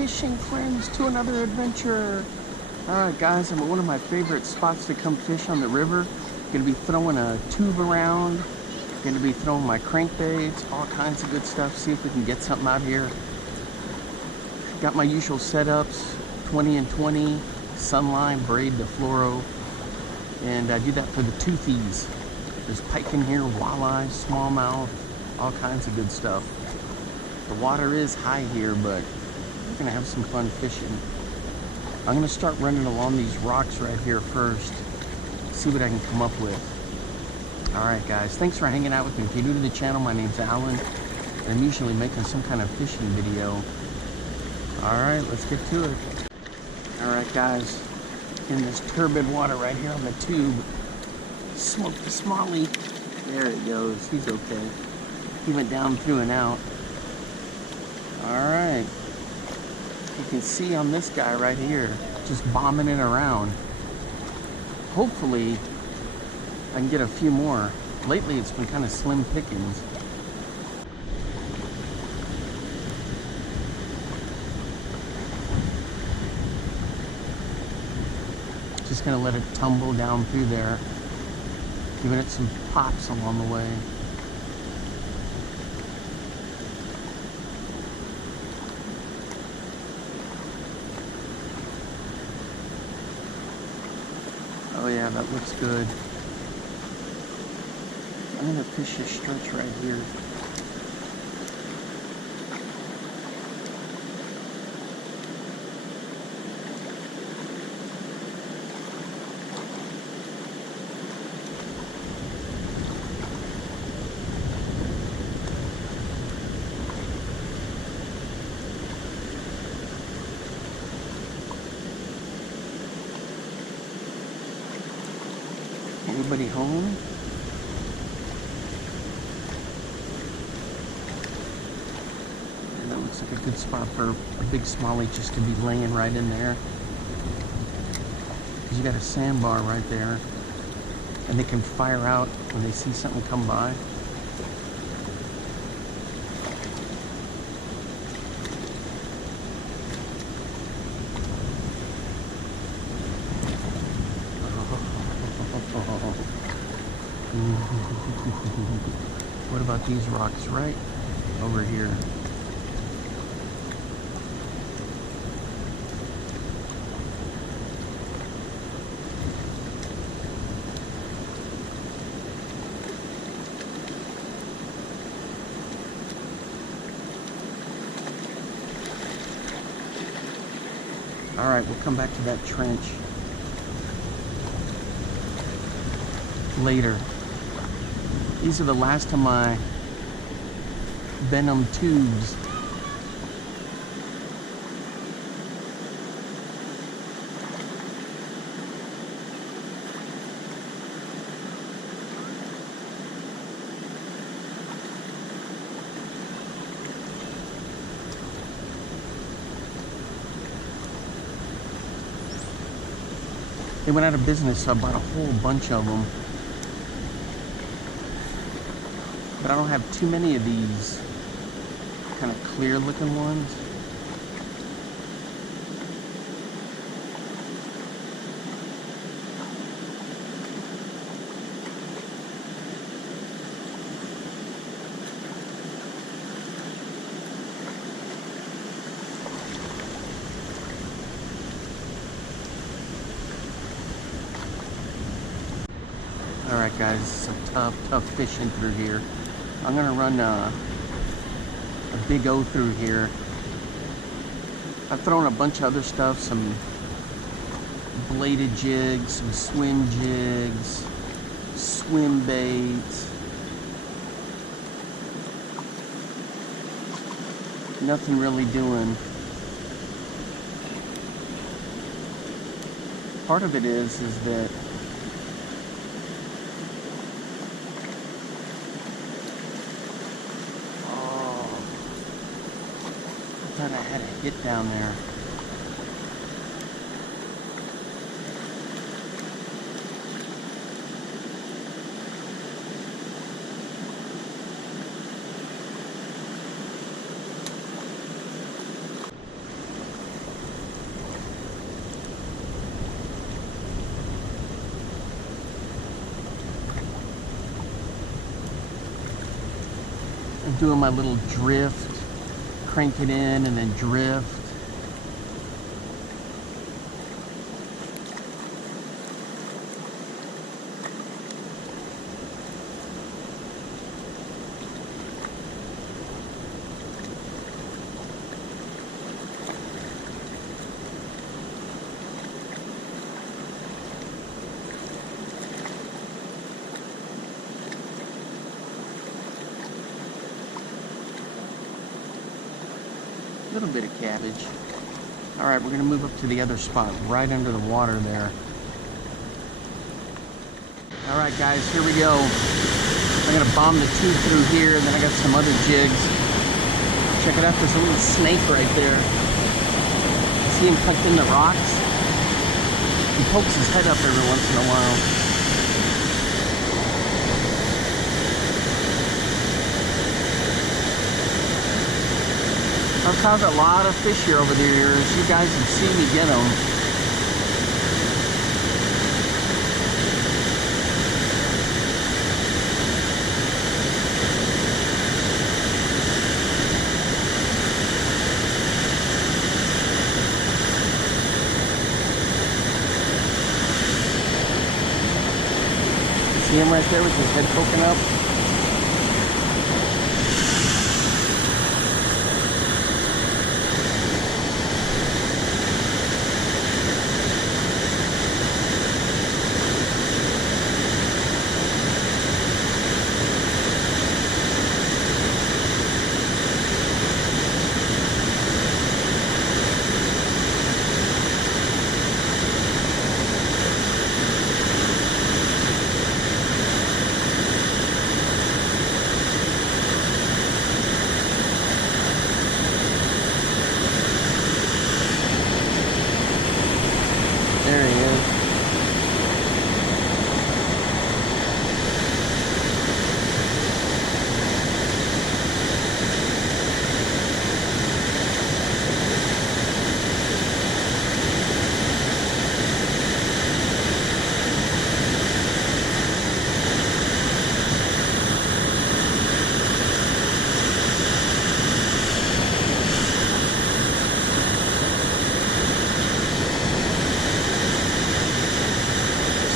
fishing, friends, to another adventure. Alright guys, I'm at one of my favorite spots to come fish on the river. Gonna be throwing a tube around, gonna be throwing my crankbaits, all kinds of good stuff. See if we can get something out here. Got my usual setups, 20 and 20, sunline, braid to fluoro, and I do that for the toothies. There's pike in here, walleye, smallmouth, all kinds of good stuff. The water is high here, but we're gonna have some fun fishing. I'm gonna start running along these rocks right here first, see what I can come up with. Alright guys, thanks for hanging out with me. If you're new to the channel, my name's Alan, and I'm usually making some kind of fishing video. Alright, let's get to it. Alright guys, in this turbid water right here on the tube, smoke the smallie. There it goes, he's okay. He went down through and out. Alright, you can see on this guy right here, just bombing it around. Hopefully, I can get a few more. Lately, it's been kind of slim pickings. Just gonna let it tumble down through there, giving it some pops along the way. Oh yeah, that looks good. I'm gonna fish this stretch right here. Anybody home? And that looks like a good spot for a big smallie just to be laying right in there. Because you got a sandbar right there, and they can fire out when they see something come by. What about these rocks right over here? All right, we'll come back to that trench later. These are the last of my Venom tubes. They went out of business, so I bought a whole bunch of them. But I don't have too many of these kind of clear looking ones. Alright guys, it's a tough fishing through here. I'm gonna run a big O through here. I've thrown a bunch of other stuff, some bladed jigs, some swim jigs, swim baits. Nothing really doing. Part of it is that I had a hit down there. I'm doing my little drift, crank it in and then drift. A little bit of cabbage. All right, we're gonna move up to the other spot, right under the water there. All right, guys, here we go. I'm gonna bomb the tube through here, and then I got some other jigs. Check it out, there's a little snake right there. See him tucked in the rocks? He pokes his head up every once in a while. I've caught a lot of fish here over the years. You guys have seen me get them. See him right there with his head poking up? There he is.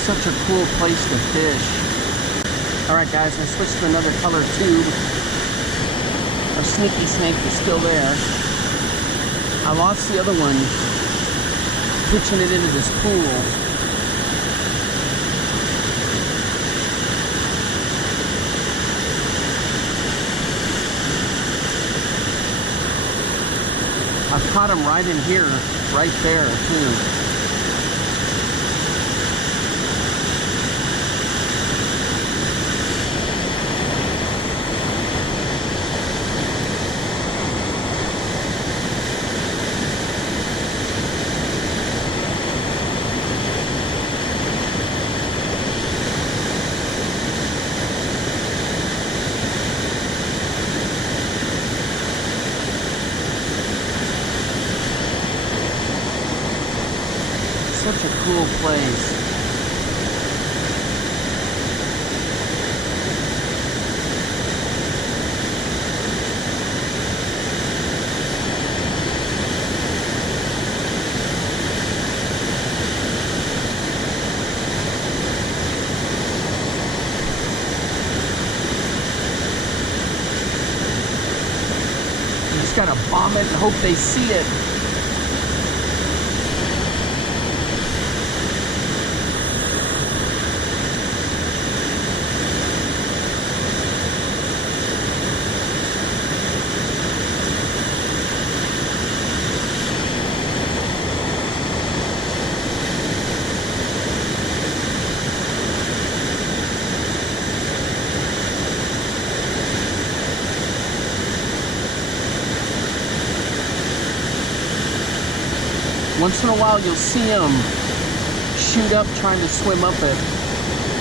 Such a cool place to fish. Alright guys, I switched to another color tube. Our sneaky snake is still there. I lost the other one pitching it into this pool. I've caught him right in here, right there too. Such a cool place. You just gotta bomb it and hope they see it. Once in a while you'll see them shoot up trying to swim up it.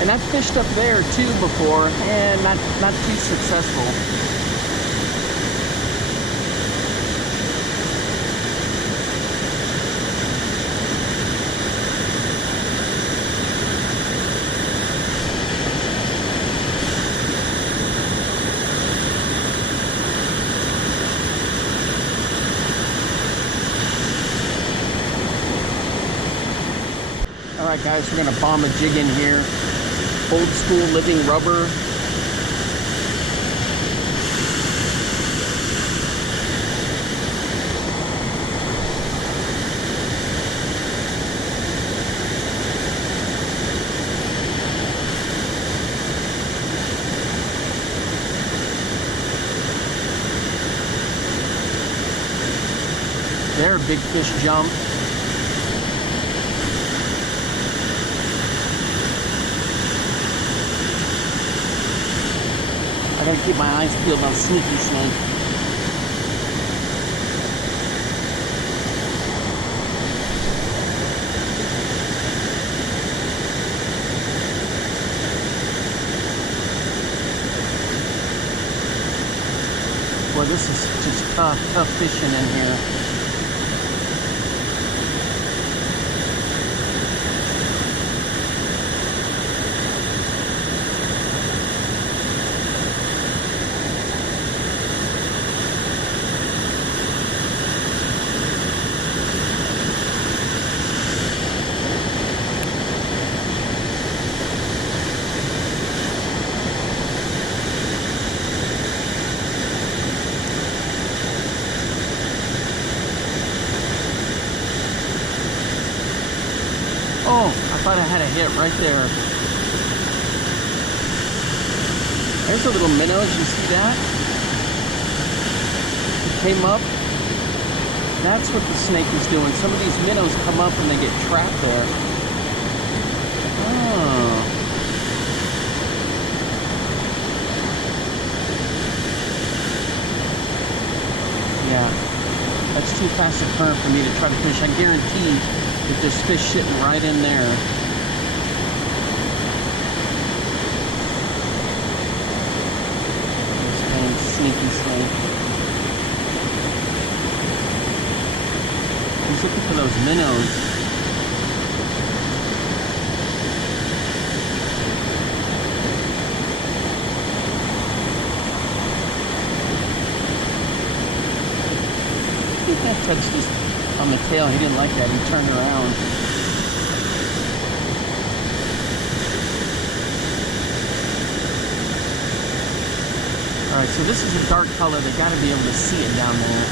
And I've fished up there too before, and not too successful. Guys, we're gonna bomb a jig in here. Old school living rubber. There, big fish jump. I gotta keep my eyes peeled on Sneaky Snake. Boy, this is just tough fishing in here. Oh, I thought I had a hit right there. There's a little minnow, you see that? It came up. That's what the snake is doing. Some of these minnows come up and they get trapped there. Oh. Yeah, that's too fast a current for me to try to fish. I guarantee that there's fish sitting right in there. This dang Sneaky Snake. He's looking for those minnows. I think that touched his on the tail. He didn't like that. He turned around. Alright, so this is a dark color. They got to be able to see it down there.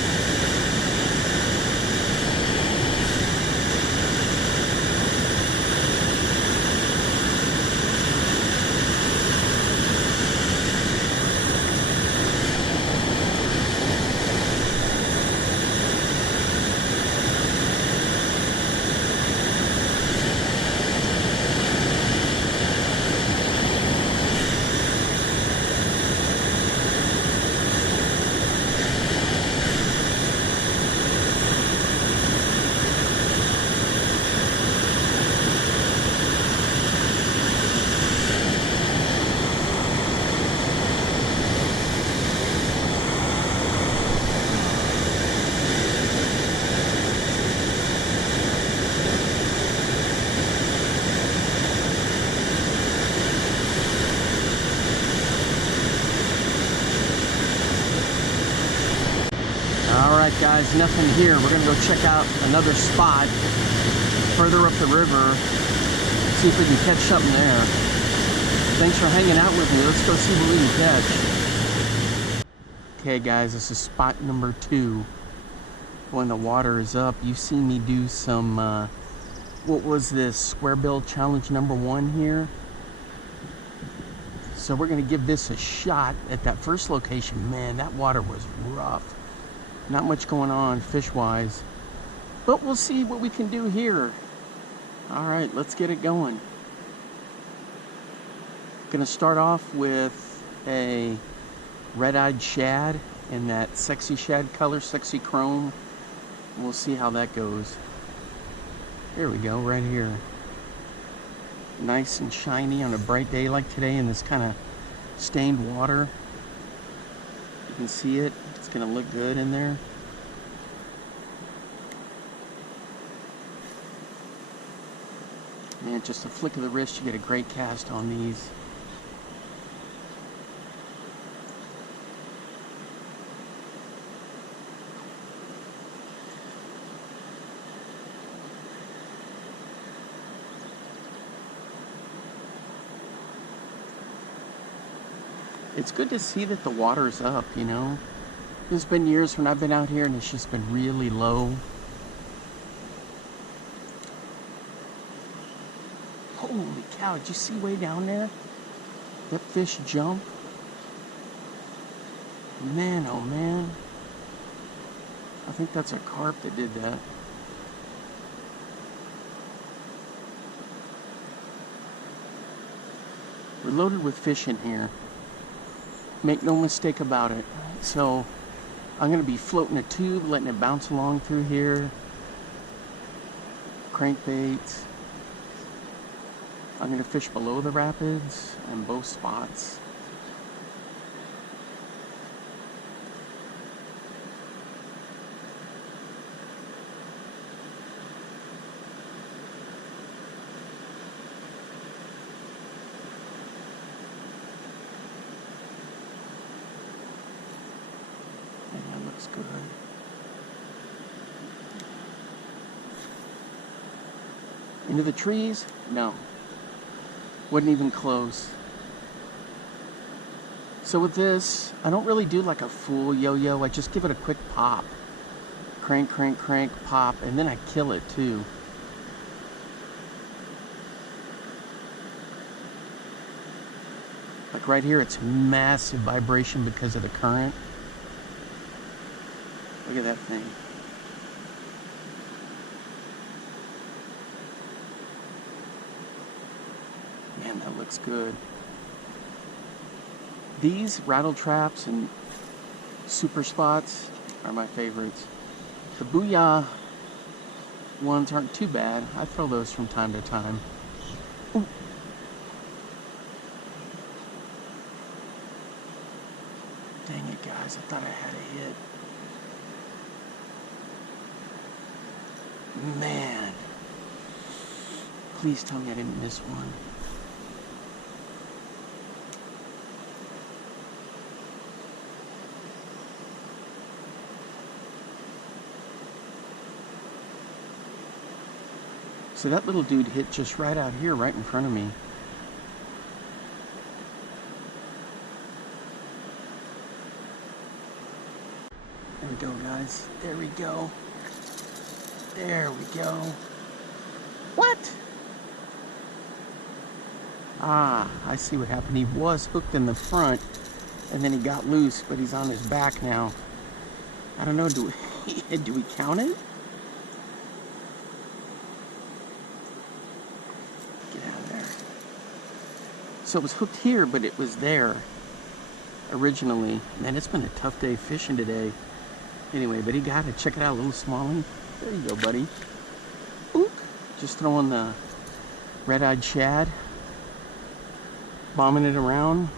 Alright guys, nothing here. We're going to go check out another spot further up the river. See if we can catch something there. Thanks for hanging out with me. Let's go see what we can catch. Okay guys, this is spot number 2. When the water is up, you see me do some, what was this? Square bill challenge number 1 here. So we're going to give this a shot at that first location. Man, that water was rough. Not much going on fish-wise, but we'll see what we can do here. All right, let's get it going. Gonna start off with a red-eyed shad in that sexy shad color, sexy chrome. We'll see how that goes. Here we go, right here. Nice and shiny on a bright day like today in this kind of stained water. You can see it. It's gonna look good in there. Man, just a flick of the wrist, you get a great cast on these. It's good to see that the water's up, you know. There's been years when I've been out here and it's just been really low. Holy cow, did you see way down there? That fish jump? Man, oh man. I think that's a carp that did that. We're loaded with fish in here. Make no mistake about it. So I'm going to be floating a tube, letting it bounce along through here. Crankbaits. I'm going to fish below the rapids on both spots. Good. Into the trees? No. Wasn't even close. So with this, I don't really do like a full yo-yo. I just give it a quick pop. Crank, crank, crank, pop, and then I kill it too. Like right here, it's massive vibration because of the current. Look at that thing. Man, that looks good. These rattle traps and super spots are my favorites. The Booyah ones aren't too bad. I throw those from time to time. Ooh. Dang it, guys. I thought I had a hit. Man. Please tell me I didn't miss one. So that little dude hit just right out here, right in front of me. There we go, guys. There we go. There we go. What? Ah, I see what happened. He was hooked in the front, and then he got loose, but he's on his back now. I don't know, do we count it? Get out of there. So it was hooked here, but it was there originally. Man, it's been a tough day fishing today. Anyway, but he got it. Check it out, a little smallie. There you go, buddy. Ook. Just throwing the red-eyed shad. Bombing it around.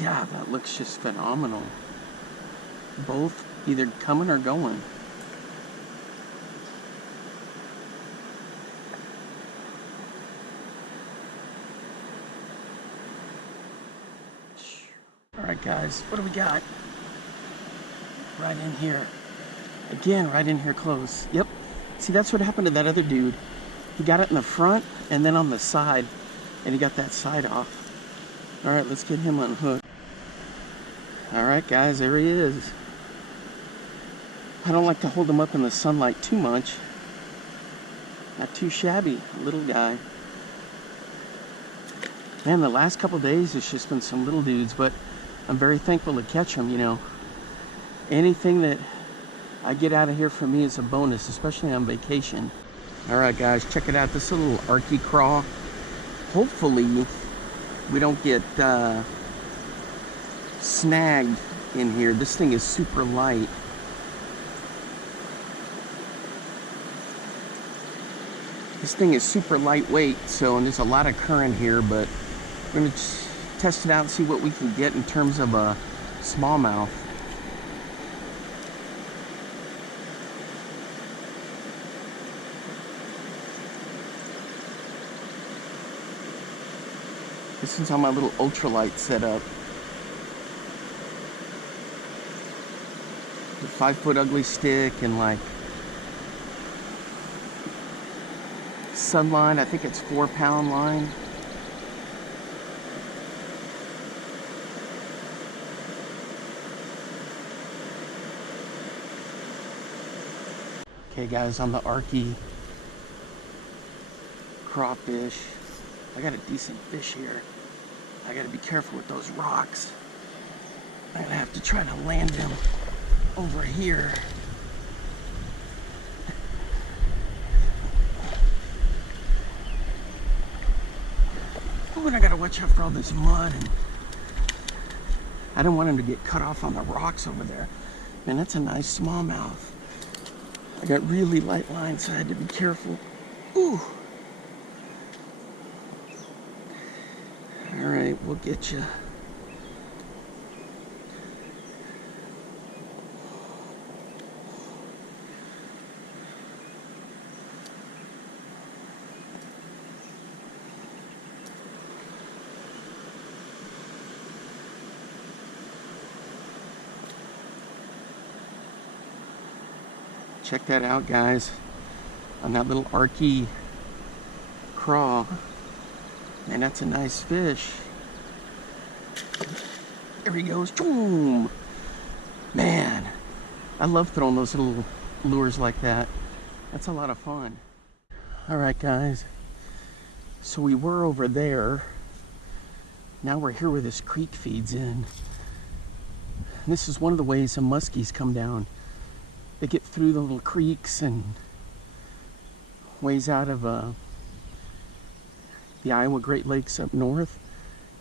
Yeah, that looks just phenomenal. Both either coming or going. All right, guys, what do we got? Right in here. Again, right in here close. Yep. See, that's what happened to that other dude. He got it in the front and then on the side, and he got that side off. All right, let's get him unhooked. All right, guys, there he is. I don't like to hold him up in the sunlight too much. Not too shabby, little guy. Man, the last couple days it's just been some little dudes, but I'm very thankful to catch them, you know. Anything that I get out of here for me is a bonus, especially on vacation. All right, guys, check it out. This little Arky craw. Hopefully we don't get snagged in here. This thing is super light. This thing is super lightweight, so, and there's a lot of current here, but we're gonna test it out and see what we can get in terms of a smallmouth. This is on my little ultralight setup. The 5-foot ugly stick and like Sunline, I think it's 4-pound line. Okay guys, on the Arky crawfish, I got a decent fish here. I gotta be careful with those rocks. I'm gonna have to try to land him over here. Oh, and I gotta watch out for all this mud, and I don't want him to get cut off on the rocks over there. Man, that's a nice smallmouth. I got really light lines, so I had to be careful. Ooh. All right, we'll get you. Check that out, guys. On that little Arky craw. Man, that's a nice fish. There he goes. Boom! Man, I love throwing those little lures like that. That's a lot of fun. All right, guys. So we were over there. Now we're here where this creek feeds in. And this is one of the ways the muskies come down. They get through the little creeks and ways out of the Iowa Great Lakes up north,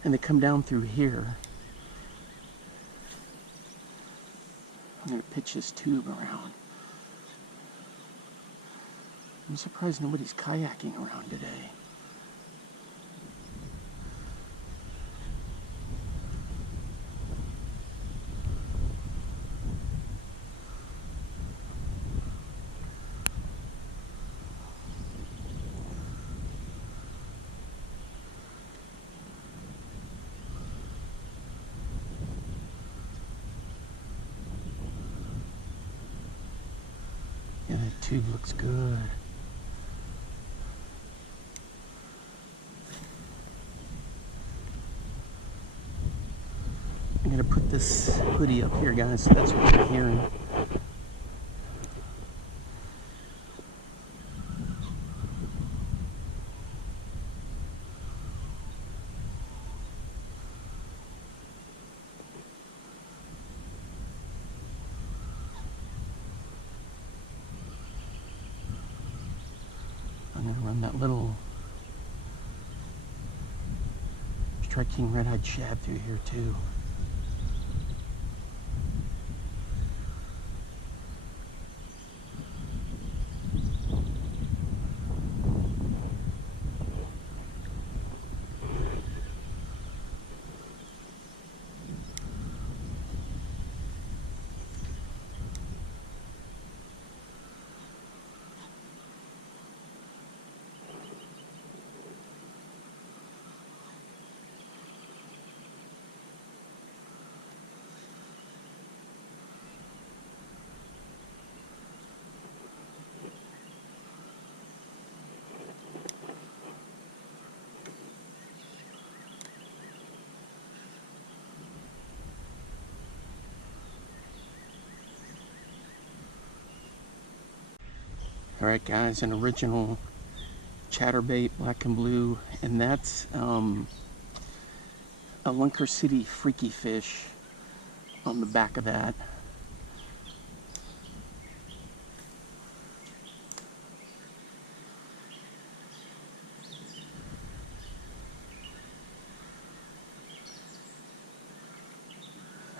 and they come down through here. I'm gonna pitch this tube around. I'm surprised nobody's kayaking around today. Yeah, that tube looks good. I'm gonna put this hoodie up here, guys, so that's what you're hearing. I'm gonna run that little Strike King red-eyed shad through here too. Alright guys, an original chatterbait, black and blue, and that's a Lunker City freaky fish on the back of that.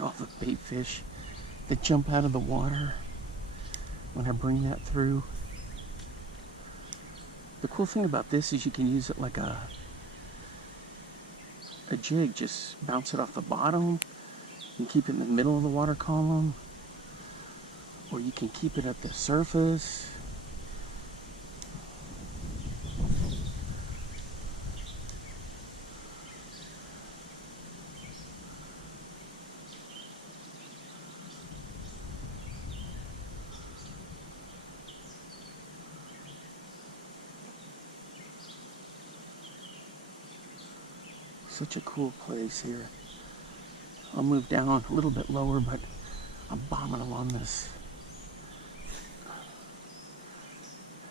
All the bait fish that jump out of the water when I bring that through. The cool thing about this is you can use it like a jig, just bounce it off the bottom and keep it in the middle of the water column, or you can keep it at the surface. Such a cool place here. I'll move down a little bit lower, but I'm bombing along this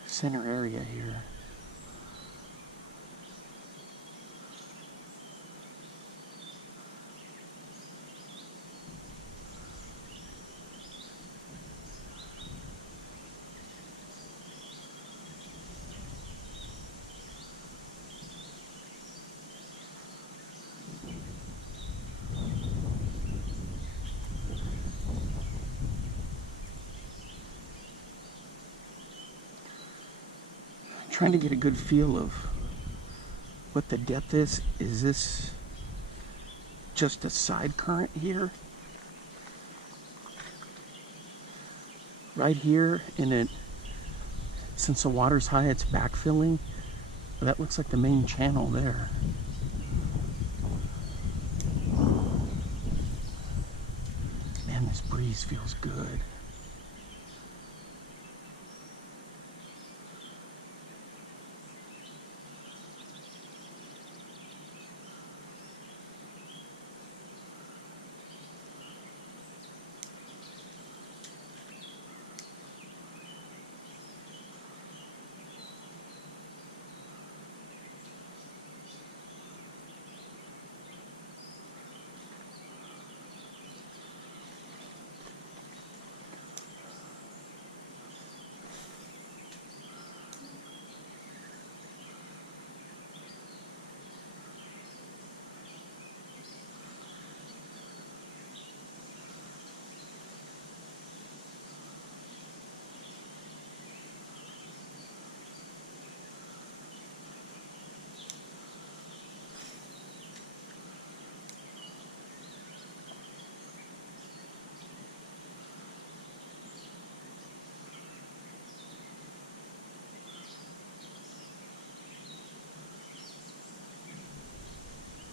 center area here. Trying to get a good feel of what the depth is. Is this just a side current here? Right here in it, since the water's high, it's backfilling. That looks like the main channel there. Man, this breeze feels good.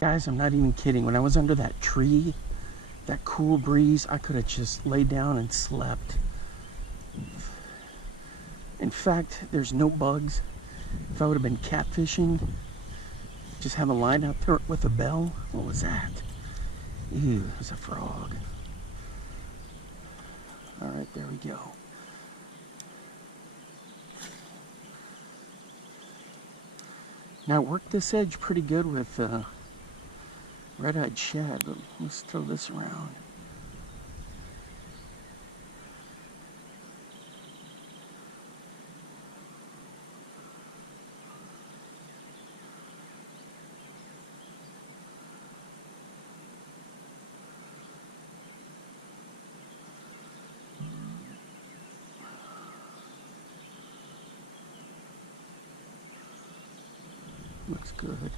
Guys, I'm not even kidding. When I was under that tree, that cool breeze, I could have just laid down and slept. In fact, there's no bugs. If I would have been catfishing, just have a line out there with a bell. What was that? Ew, it was a frog. All right, there we go. Now I worked this edge pretty good with red-eyed shad, but let's throw this around. Looks good.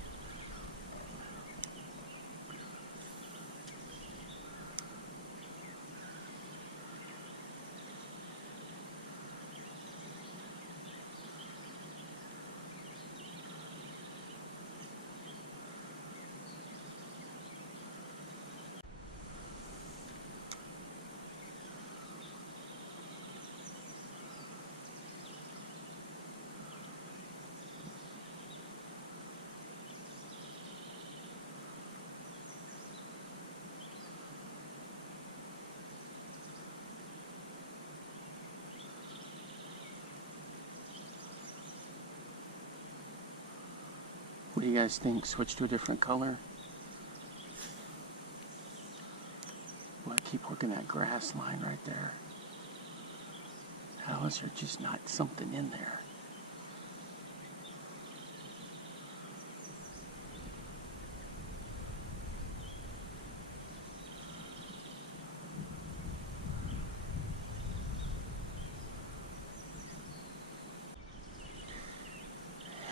What do you guys think? Switch to a different color? Well, keep working that grass line right there. How is there just not something in there?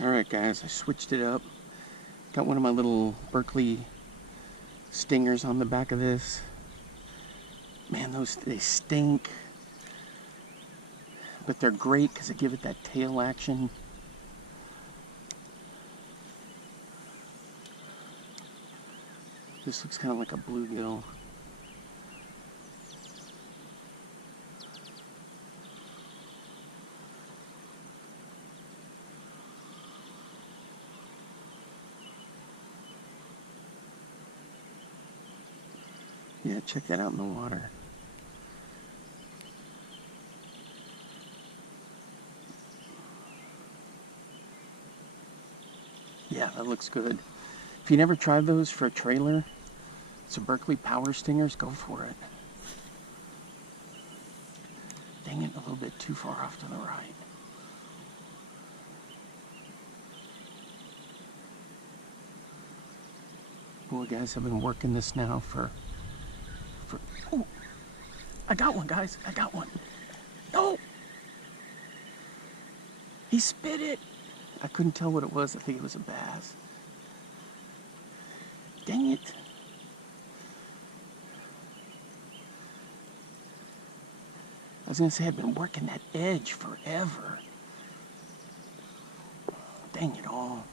Alright guys, I switched it up. Got one of my little Berkley stingers on the back of this. Man, they stink. But they're great because they give it that tail action. This looks kind of like a bluegill. Yeah, check that out in the water. Yeah, that looks good. If you never tried those for a trailer, it's a Berkley Power Stingers, go for it. Dang it, a little bit too far off to the right. Boy, guys, I've been working this now for oh, I got one, guys. I got one. Oh! He spit it. I couldn't tell what it was. I think it was a bass. Dang it. I was going to say I've been working that edge forever. Dang it all.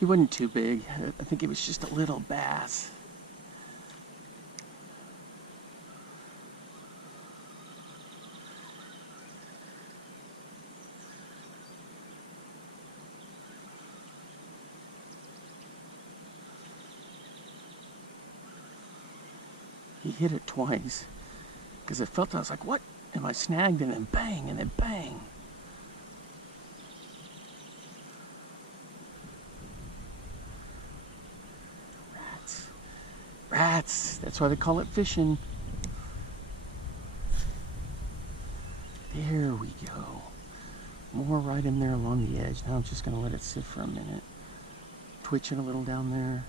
He wasn't too big. I think it was just a little bass. He hit it twice because I felt, I was like, what? And I snagged and then bang and then bang. Rats. Rats. That's why they call it fishing. There we go. More right in there along the edge. Now I'm just going to let it sit for a minute. Twitch it a little down there.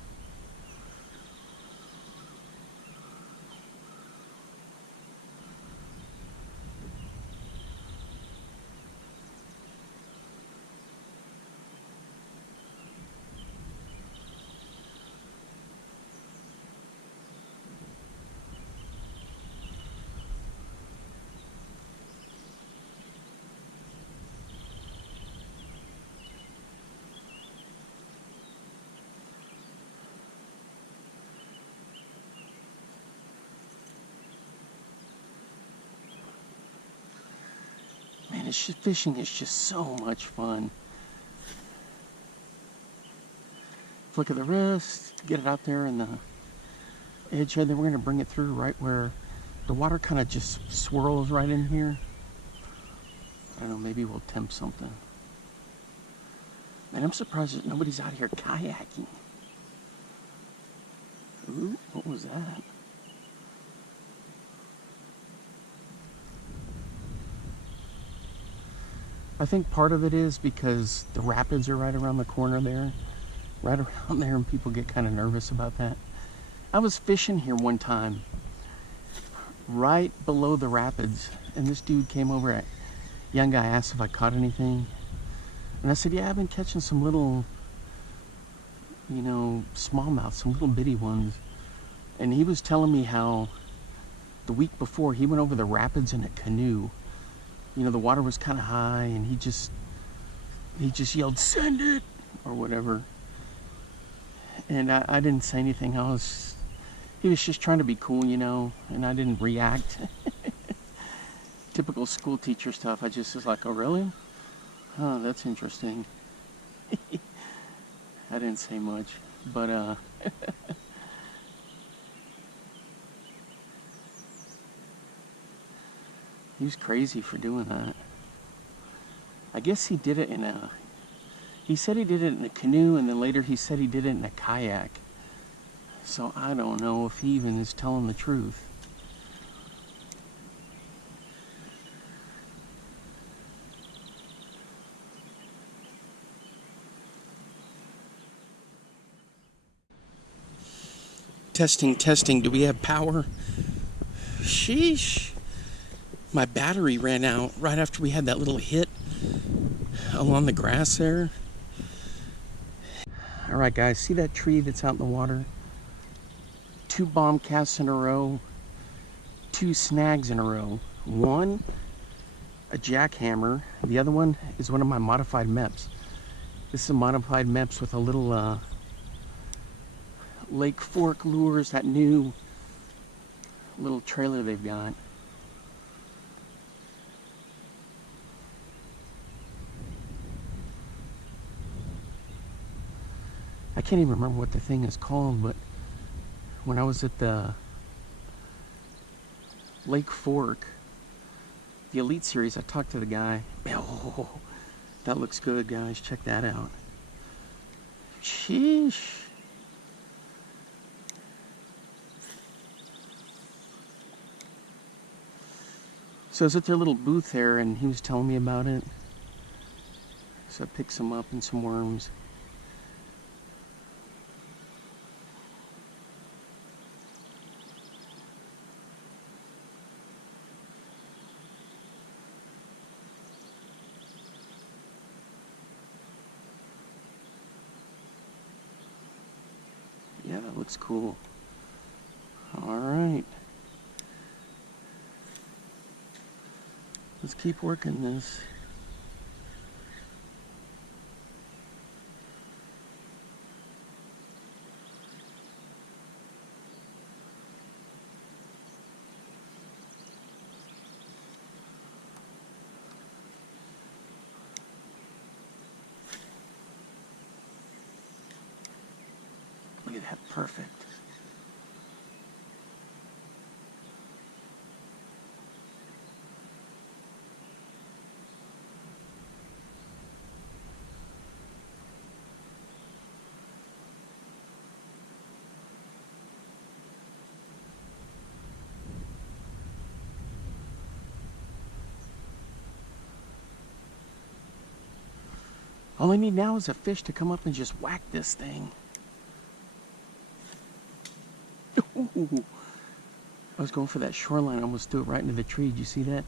Man, fishing is just so much fun. Flick of the wrist, get it out there in the edge here. Then we're going to bring it through right where the water kind of just swirls right in here. I don't know, maybe we'll tempt something. Man, I'm surprised that nobody's out here kayaking. Ooh, what was that? I think part of it is because the rapids are right around the corner there. Right around there, and people get kind of nervous about that. I was fishing here one time, right below the rapids, and this dude came over, young guy asked if I caught anything. And I said, yeah, I've been catching some little, you know, smallmouth, some little bitty ones. And he was telling me how the week before he went over the rapids in a canoe. You know, the water was kind of high, and he just yelled, send it, or whatever. And I didn't say anything. He was just trying to be cool, you know, and I didn't react. Typical school teacher stuff. I just was like, oh, really? Oh, that's interesting. I didn't say much, but, he was crazy for doing that. I guess he did it He said he did it in a canoe, and then later he said he did it in a kayak. So I don't know if he even is telling the truth. Testing, testing. Do we have power? Sheesh. My battery ran out right after we had that little hit along the grass there. All right, guys, see that tree that's out in the water? 2 bomb casts in a row, 2 snags in a row. One, a jackhammer. The other one is one of my modified MEPS. This is a modified MEPS with a little Lake Fork Lures, that new little trailer they've got. I can't even remember what the thing is called, but when I was at the Lake Fork, the Elite Series, I talked to the guy. Oh, that looks good, guys. Check that out. Sheesh. So I was at their little booth there, and he was telling me about it. So I picked some up and some worms. Yeah, that looks cool. All right. Let's keep working this. Look at that, perfect. All I need now is a fish to come up and just whack this thing. Ooh. I was going for that shoreline. I almost threw it right into the tree. Did you see that?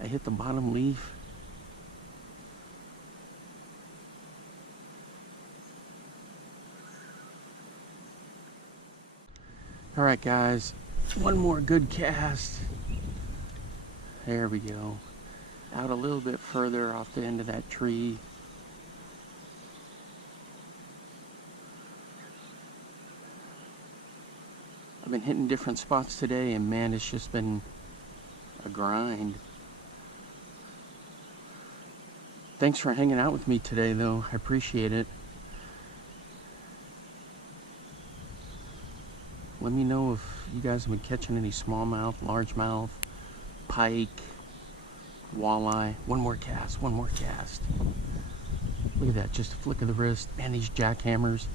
I hit the bottom leaf. All right, guys. One more good cast. There we go. Out a little bit further off the end of that tree. I've been hitting different spots today, and man, it's just been a grind. Thanks for hanging out with me today, though. I appreciate it. Let me know if you guys have been catching any smallmouth, largemouth, pike, walleye. One more cast, one more cast. Look at that, just a flick of the wrist. Man, these jackhammers.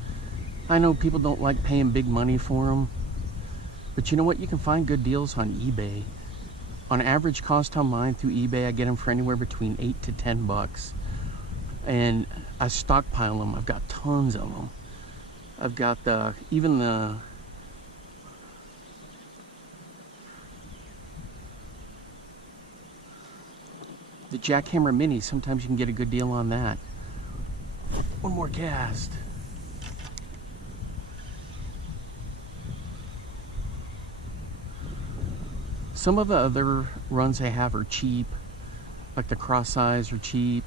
I know people don't like paying big money for them. But you know what? You can find good deals on eBay. On average cost on mine through eBay, I get them for anywhere between $8 to $10. And I stockpile them. I've got tons of them. I've got even the jackhammer mini. Sometimes you can get a good deal on that. One more cast. Some of the other runs I have are cheap, like the cross eyes are cheap.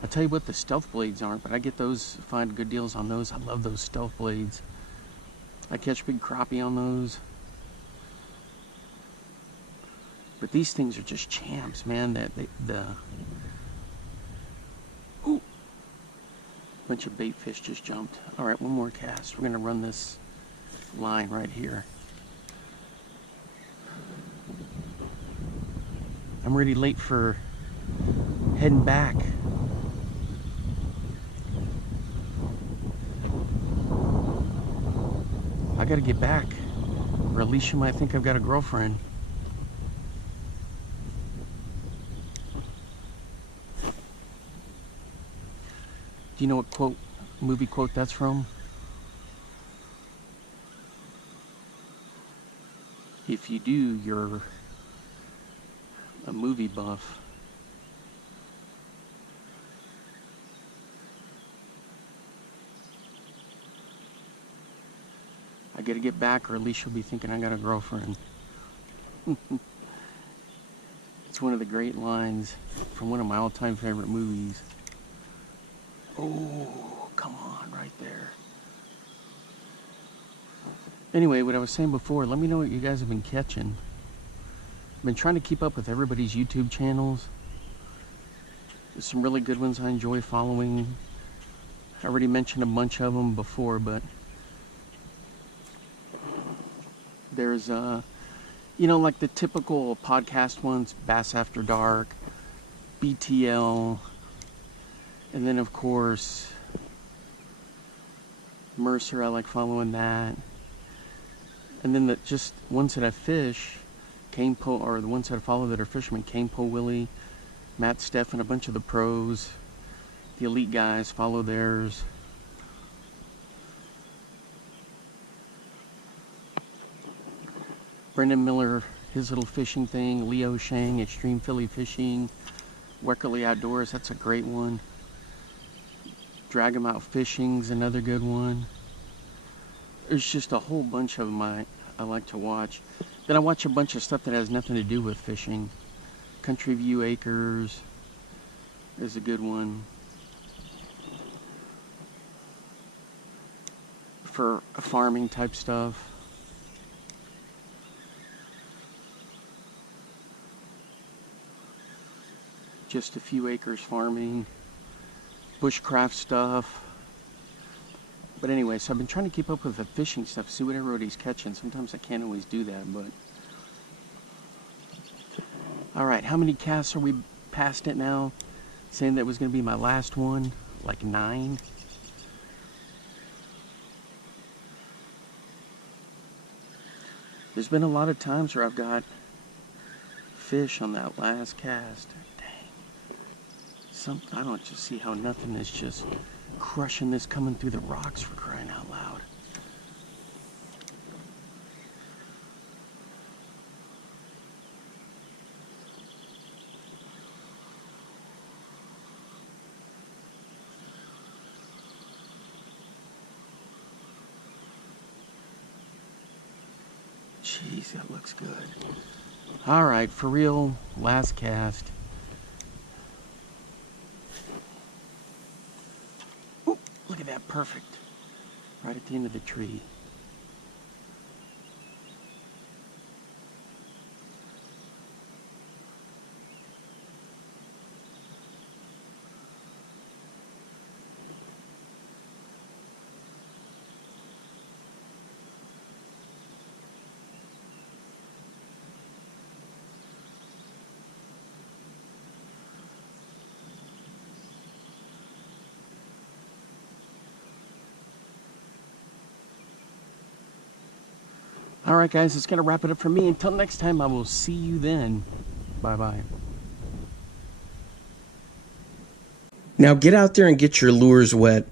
I'll tell you what, the stealth blades aren't, but I get those, find good deals on those. I love those stealth blades. I catch big crappie on those. But these things are just champs, man. Ooh, bunch of bait fish just jumped. All right, one more cast. We're gonna run this line right here. I'm already late for heading back. gotta get back, or Alicia might think I've got a girlfriend. Do you know what movie quote that's from? If you do, you're a movie buff. I gotta get back, or at least she'll be thinking I got a girlfriend. It's one of the great lines from one of my all-time favorite movies. Oh, come on, right there. Anyway, what I was saying before, let me know what you guys have been catching. I've been trying to keep up with everybody's YouTube channels. There's some really good ones I enjoy following. I already mentioned a bunch of them before, but there's, you know, like the typical podcast ones, Bass After Dark, BTL, and then of course, Mercer, I like following that. And then the just ones that I fish, or the ones that I follow that are fishermen, Cane Pole Willie, Matt Steffen, a bunch of the pros, the elite guys, follow theirs. Brendan Miller, his little fishing thing, Leo Shang, Extreme Philly Fishing, Weckerly Outdoors, that's a great one. Drag 'em Out Fishing's another good one. There's just a whole bunch of them I like to watch. Then I watch a bunch of stuff that has nothing to do with fishing. Country View Acres is a good one. For farming type stuff. Just a Few Acres Farming. Bushcraft stuff. But anyway, so I've been trying to keep up with the fishing stuff, see what everybody's catching. Sometimes I can't always do that, but... Alright, how many casts are we past it now? Saying that was going to be my last one? Like 9? There's been a lot of times where I've got fish on that last cast. Dang. I don't just see how nothing is just crushing this coming through the rocks, for crying out loud. Jeez, that looks good. Alright, for real, last cast. Ooh, look at that, perfect. Right at the end of the tree. Alright guys, that's going to wrap it up for me. Until next time, I will see you then. Bye-bye. Now get out there and get your lures wet.